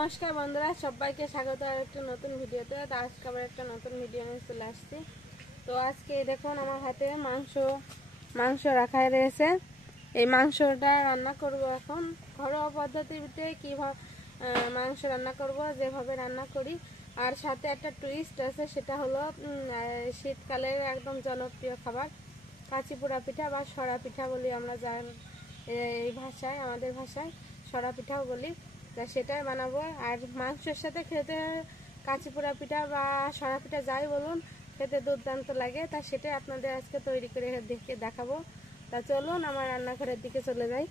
নমস্কার বন্ধুরা, সবাইকে স্বাগত আর একটা নতুন ভিডিওতে। তো আজকে আবার একটা নতুন ভিডিও নিয়ে চলে আসছি। তো আজকে দেখুন আমার হাতে মাংস রাখা রয়েছে। এই মাংসটা রান্না করব এখন ঘরোয়া পদ্ধতিতে। কীভাবে মাংস রান্না করব, যেভাবে রান্না করি। আর সাথে একটা টুইস্ট আছে, সেটা হলো শীতকালের একদম জনপ্রিয় খাবার কাঁচি পোড়া পিঠা বা সরা পিঠা বলি আমরা, যার এই ভাষায়, আমাদের ভাষায় সরা পিঠাও বলি। তা সেটাই বানাবো। আর মাংসের সাথে খেতে কাঁচি পোড়া পিঠা বা সরা পিঠা যাই বলুন, খেতে দুর্দান্ত লাগে। তা সেটাই আপনাদের আজকে তৈরি করে দেখাবো। তা চলুন আমার রান্নাঘরের দিকে চলে যাই।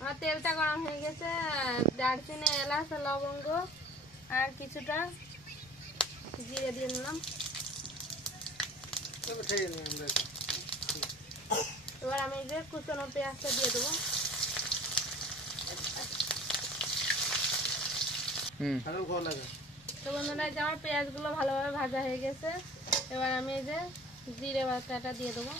আমার তেলটা গরম হয়ে গেছে। দারচিনি, এলাচ, লবঙ্গ আর কিছুটা জিরে দিয়ে নিলাম। এবার আমি এই যে কুচনো পেঁয়াজটা দিয়ে দেবো। তো বন্ধুরা, এই যে আমার পেঁয়াজগুলো ভালোভাবে ভাজা হয়ে গেছে। এবার আমি এই যে জিরে বাটাটা দিয়ে দেবো।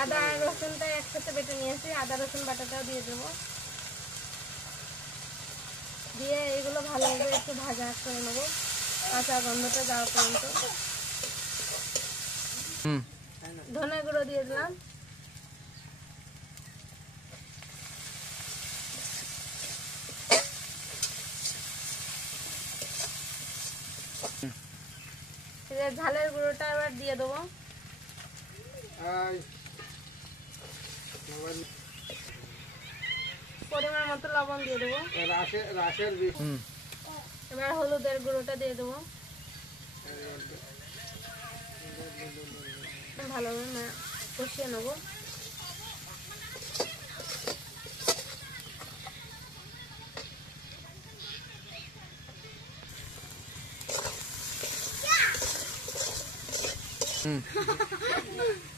আদা আর রসুনটা একসাথে বেটে নিয়েছি, আদা রসুন বাটাটাও দিয়ে দেবো। দিয়ে এগুলো ভালোভাবে একটু ভাজা করে নেবো, কাঁচা গন্ধটা যাওয়া পর্যন্ত। ধনে গুঁড়ো দিয়ে দিলাম। ঝালের গুঁড়োটা এবার দিয়ে দেবো। পরিমাণ মতো লবণ দিয়ে দেবো। এবার হলুদের গুঁড়োটা দিয়ে দেবো। ভালোভাবে কষিয়ে নেবো।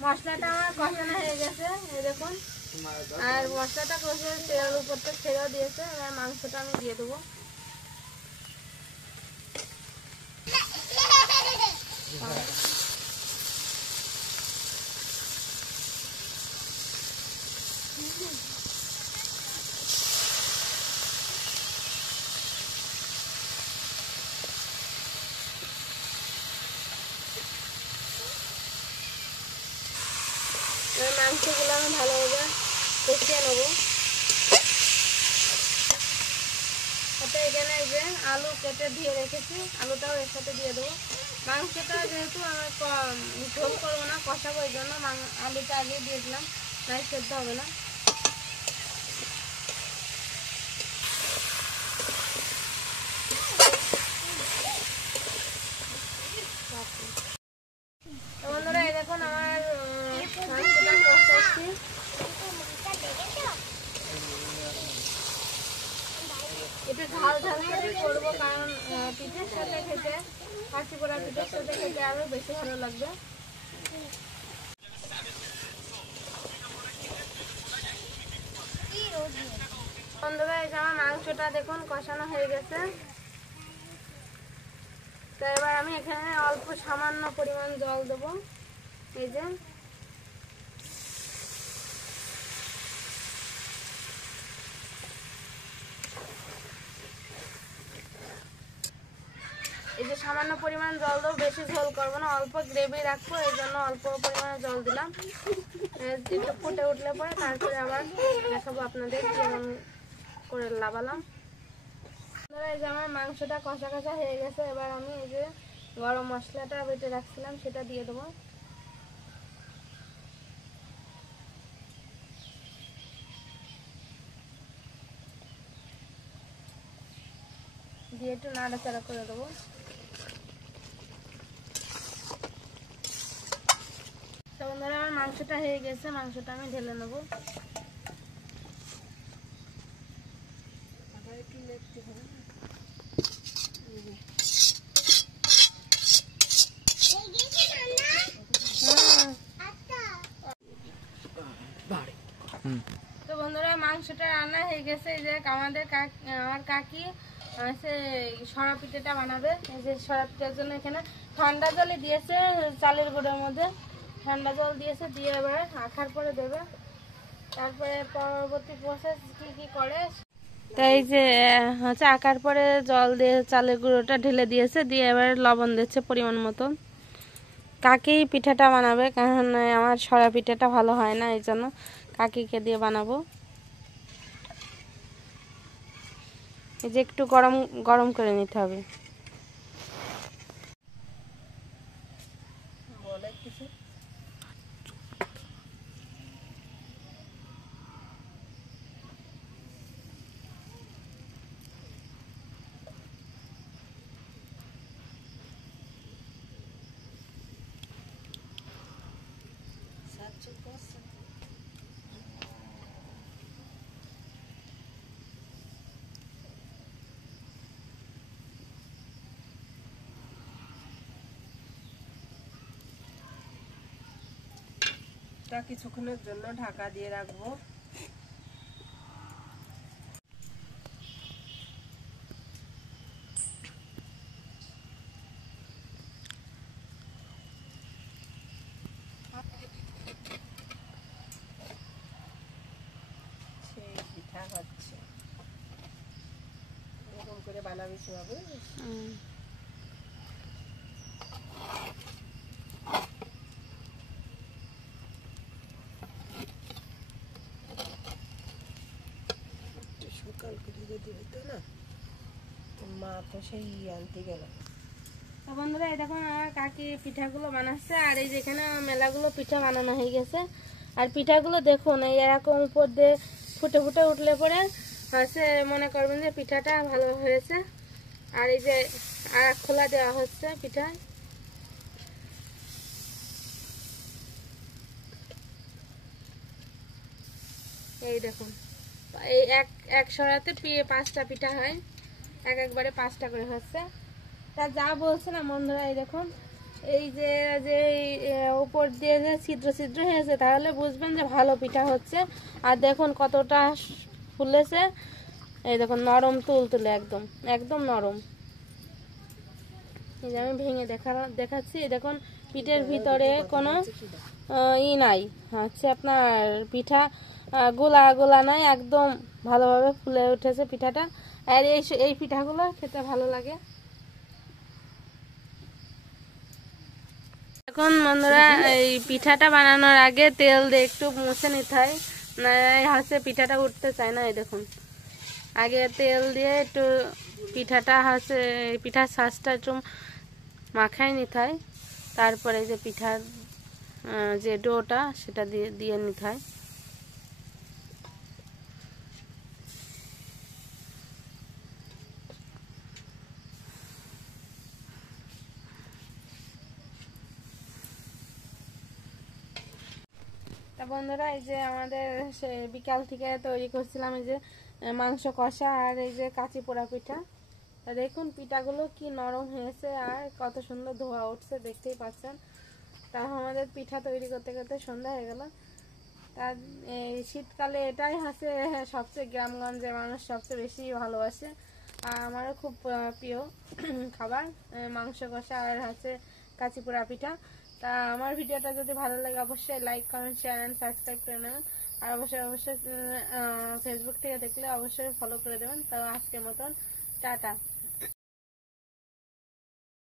মশলাটা আমার কষানো হয়ে গেছে, এই দেখুন। আর মশলাটা কষে তেলের উপরটা ছেড়েও দিয়েছে। এবার মাংসটা আমি দিয়ে দেবো। মাংসগুলো আমি ভালোভাবে কষিয়ে নেবো। সাথে এখানে যে আলু কেটে দিয়ে রেখেছি, আলুটাও এর সাথে দিয়ে দেবো। মাংসটা যেহেতু আমি ঝোল করবো না, কষাবো, এই জন্য আলুটা আগে দিয়ে দিলাম, নাই সেদ্ধ হবে না। বন্ধুরা, এই দেখুন আমার মাংসটা কষাচ্ছি। একটু ঝাল ঝাল করে করবো, কারণ পিঠের সাথে খেতে, কাঁচি পোড়া পিঠের সাথে খেতে আরো বেশি ভালো লাগবে। বন্ধুরা, এই যে আমার মাংসটা দেখুন কষানো হয়ে গেছে। তো এবার আমি এখানে অল্প সামান্য পরিমাণ জল দেবো। এই যে সামান্য পরিমাণ জল দেবো, বেশি ঝোল করবো না, অল্প গ্রেভি রাখবো, এই জন্য অল্প পরিমাণে জল দিলাম। একটু ফুটে উঠলে পরে তারপরে আবার দেখাবো আপনাদের কেমন করে লাবালাম। এই যে আমার মাংসটা কষা কষা হয়ে গেছে। এবার আমি এই যে গরম মশলাটা বেটে রাখছিলাম সেটা দিয়ে দেবো। দিয়ে একটু নাড়াচাড়া করে দেবো। তো বন্ধুরা, আমার মাংসটা হয়ে গেছে, মাংসটা আমি ঢেলে নেবো। তো বন্ধুরা, মাংসটা রান্না হয়ে গেছে। এই যে আমার কাকি সরা পিঠাটা বানাবে। এই যে সরা পিঠার জন্য এখানে ঠান্ডা জলে দিয়েছে চালের গুঁড়োর মধ্যে, ঠান্ডা জল দিয়েছে, দিয়ে এবার আখার পরে দেবে। তারপরে পরবর্তী প্রসেস কি করে, তাই যে হচ্ছে আঁকার পরে জল দিয়ে চালের গুঁড়োটা ঢেলে দিয়েছে, দিয়ে এবার লবণ দিচ্ছে পরিমাণ মতো। কাকি পিঠাটা বানাবে, কারণ আমার সরা পিঠাটা ভালো হয় না, এই জন্য কাকিকে দিয়ে বানাবো। এই যে একটু গরম গরম করে নিতে হবে। কিছুক্ষণের জন্য ঢাকা দিয়ে রাখবো। সেই পিঠা হচ্ছে, এরকম করে বানাবি সেভাবে। সকাল করে যদি হতো না, মা তো সেই আনতে গেল। তো বন্ধুরা, এই দেখুন আমার কাকি পিঠাগুলো বানাচ্ছে, আর এই যেখানে মেলাগুলো পিঠা বানানো হয়ে গেছে। আর পিঠাগুলো দেখুন এই এরকম উপর দিয়ে ফুটে ফুটে উঠলে পরে হচ্ছে মনে করবেন যে পিঠাটা ভালো হয়েছে। আর এই যে আর খোলা দেওয়া হচ্ছে পিঠা। এই দেখুন, এই এক সরাতে 5টা পিঠা হয়, একবারে 5টা করে হচ্ছে। তা যা বলছে না বন্ধুরা, এই দেখুন এই যে যে উপর দিয়ে যে ছিদ্র ছিদ্র হয়েছে, তাহলে বুঝবেন যে ভালো পিঠা হচ্ছে। আর দেখুন কতটা ফুলেছে, এই দেখুন নরম তুলতুলে, একদম একদম নরম। এই যে আমি ভেঙে দেখাচ্ছি। এই দেখুন পিঠের ভিতরে কোনো নাই, হচ্ছে আপনার পিঠা গোলা গোলা নাই, একদম ভালোভাবে ফুলে উঠেছে পিঠাটা। আর এই পিঠাগুলো খেতে ভালো লাগে। এখন বন্ধুরা, এই পিঠাটা বানানোর আগে তেল দিয়ে একটু মুছে নিতে হয়, না হচ্ছে পিঠাটা উঠতে চায় না। এই দেখুন আগে তেল দিয়ে একটু পিঠাটা হচ্ছে পিঠার শাঁসটা একটু মাখায় নিতে হয়, তারপরে যে পিঠার যে ডোটা সেটা দিয়ে নিতে হয়। তা বন্ধুরা, এই যে আমাদের বিকাল থেকে তৈরি করছিলাম এই যে মাংস কষা আর এই যে কাঁচি পোড়া পিঠা। তা দেখুন পিঠাগুলো কি নরম হয়েছে আর কত সুন্দর ধোয়া উঠছে, দেখতেই পাচ্ছেন। তা আমাদের পিঠা তৈরি করতে করতে সন্ধ্যা হয়ে গেল। তার এই শীতকালে এটাই হচ্ছে সবচেয়ে গ্রামগঞ্জের মানুষ সবচেয়ে বেশি ভালোবাসে, আর আমারও খুব প্রিয় খাবার মাংস কষা আর হচ্ছে কাঁচি পোড়া পিঠা। তা আমার ভিডিওটা যদি ভালো লাগে অবশ্যই like comment share and subscribe করে নেবেন, আর অবশ্যই ফেসবুক থেকে দেখলে অবশ্যই ফলো করে দেবেন। তো আজকের মতন টাটা।